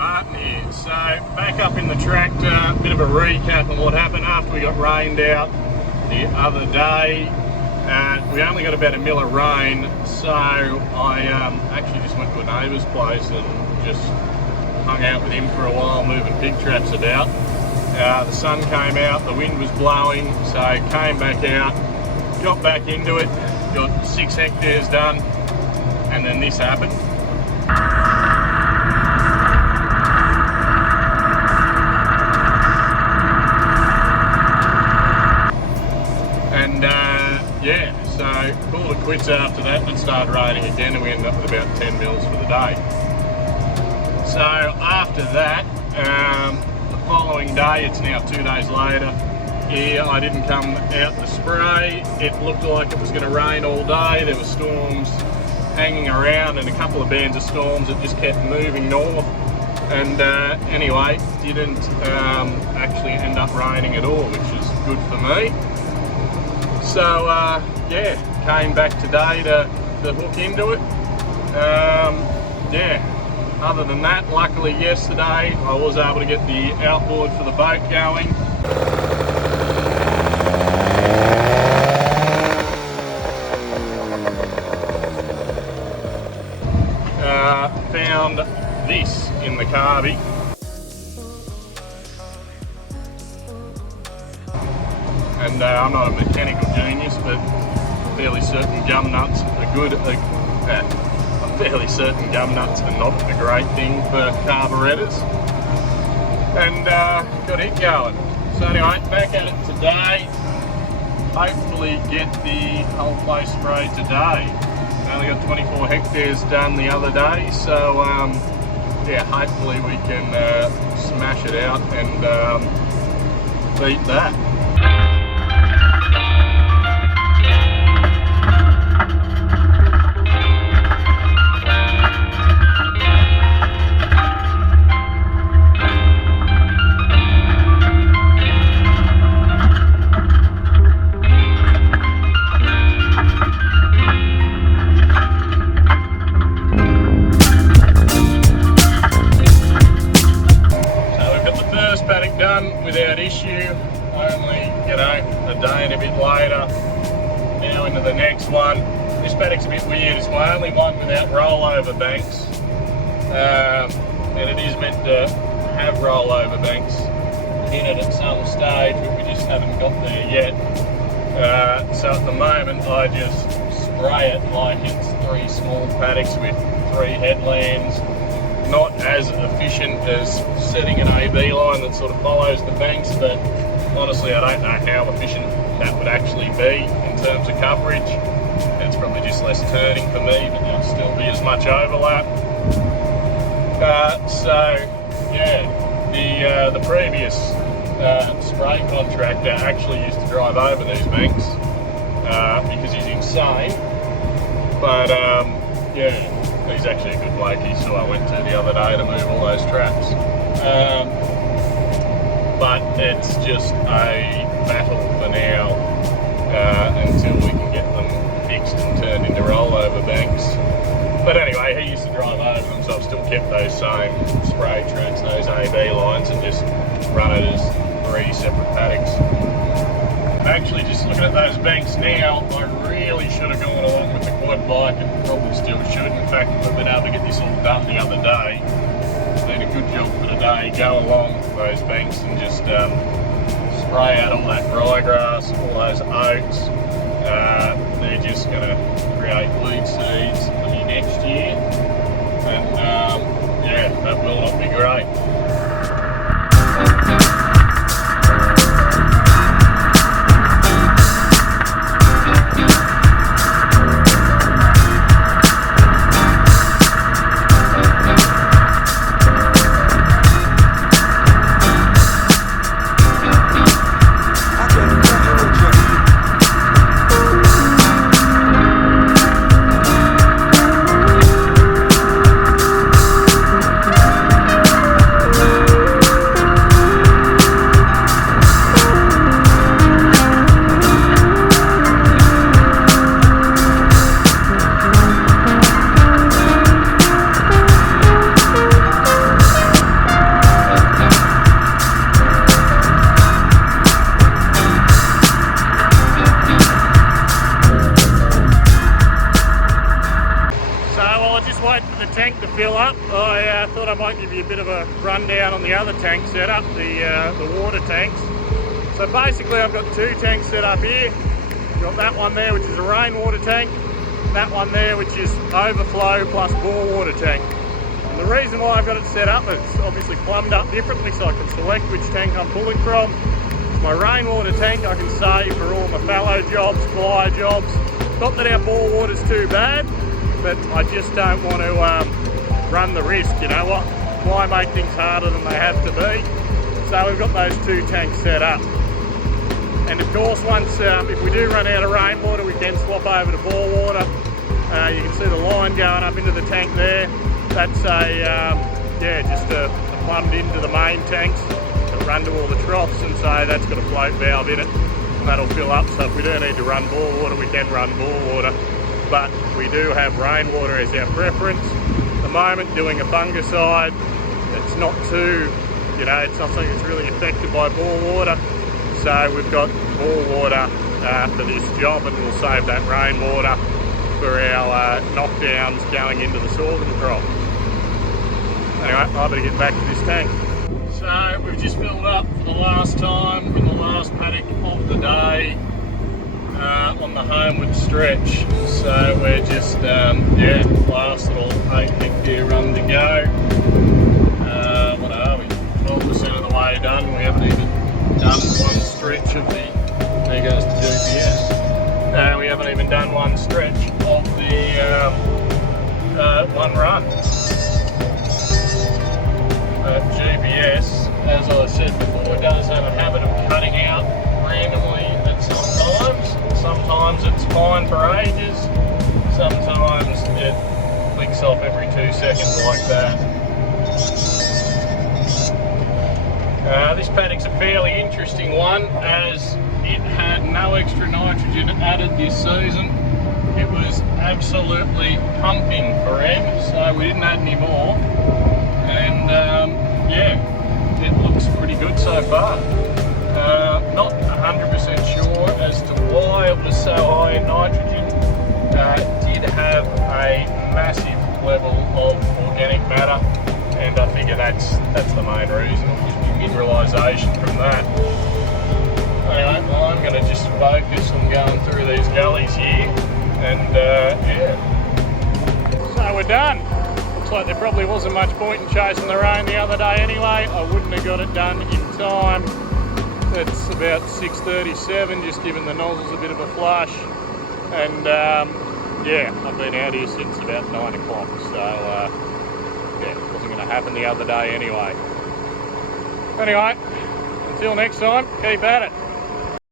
Martin here. So back up in the tractor, bit of a recap on what happened after we got rained out the other day. We only got about a mil of rain, so I actually just went to a neighbour's place and just hung out with him for a while, moving pig traps about. The sun came out, the wind was blowing, so came back out, got back into it, got 6 hectares done, and then this happened. And yeah, so called it quits after that, and it started raining again, and we ended up with about 10 mils for the day. So after that, the following day, it's now 2 days later, yeah, I didn't come out to spray. It looked like it was going to rain all day. There were storms hanging around and a couple of bands of storms that just kept moving north. And anyway, didn't actually end up raining at all, which is good for me. So yeah, came back today to hook into it. Yeah, other than that, luckily yesterday I was able to get the outboard for the boat going. Found this in the carby. And I'm not a mechanical genius, but I'm fairly certain gum nuts are good. I'm fairly certain gum nuts are not a great thing for carburetors. And got it going. So anyway, back at it today. Hopefully get the whole place sprayed today. I only got 24 hectares done the other day, so yeah, hopefully we can smash it out and beat that. Done without issue, only, you know, a day and a bit later, now into the next one. This paddock's a bit weird, it's my only one without rollover banks, and it is meant to have rollover banks in it at some stage, but we just haven't got there yet. So at the moment I just spray it like it's 3 small paddocks with 3 headlands. Not as efficient as setting an AB line that sort of follows the banks, but honestly I don't know how efficient that would actually be in terms of coverage. It's probably just less turning for me, but there'll still be as much overlap. So yeah, the previous spray contractor actually used to drive over these banks because he's insane, but yeah, he's actually a good bloke. He's who I went to the other day to move all those traps. But it's just a battle for now until we can get them fixed and turned into rollover banks. But anyway, he used to drive over them, so I've still kept those same spray tracks, those AB lines, and just run it as 3 separate paddocks. Actually, just looking at those banks now, I really should have gone along with the quad bike, and probably still should. In fact, we've been able to get this all done the other day. It's been a good job for today. Go along those banks and just spray out all that ryegrass, all those oats. They're just going to create lead seeds for me next year, and yeah, that will not be great. I thought I might give you a bit of a rundown on the other tank setup, the water tanks. So basically I've got two tanks set up here. I've got that one there which is a rainwater tank, and that one there which is overflow plus bore water tank. And the reason why I've got it set up, it's obviously plumbed up differently so I can select which tank I'm pulling from. My rainwater tank I can save for all my fallow jobs, fly jobs. Not that our bore water's too bad, but I just don't want to run the risk, you know what? Why make things harder than they have to be? So we've got those two tanks set up. And of course once, if we do run out of rainwater, we can swap over to bore water. You can see the line going up into the tank there. That's just plumbed into the main tanks that run to all the troughs, and so that's got a float valve in it. And that'll fill up, so if we do need to run bore water, we can run bore water. But we do have rainwater as our preference. At the moment, doing a fungicide, it's not too, it's not something that's really affected by bore water. So we've got bore water for this job, and we'll save that rainwater for our knockdowns going into the sorghum crop. Anyway, I better get back to this tank. So we've just filled up for the last time in the last paddock of the day on the homeward stretch. So we're just, last little 8 hectare run to go. What are we? 12% of the way done. We haven't even done one stretch of the, there goes the GPS. We haven't even done one stretch of the one run. GPS, as I said before, does have a habit of cutting out randomly at sometimes. Sometimes it's fine for ages, sometimes it clicks off every 2 seconds like that. This paddock's a fairly interesting one as it had no extra nitrogen added this season. It was absolutely pumping for egg, so we didn't add any more. And it looks pretty good so far. Not 100% sure as to why it was so high in nitrogen. It did have a massive level of organic matter, and I figure that's the main reason. It gives me mineralisation from that. Anyway, well, I'm going to just focus on going through these gullies here, and so we're done. Looks like there probably wasn't much point in chasing the rain the other day anyway. I wouldn't have got it done in time. It's about 6:37, just giving the nozzles a bit of a flush. And I've been out here since about 9 o'clock, so it wasn't going to happen the other day anyway. Anyway, until next time, keep at it.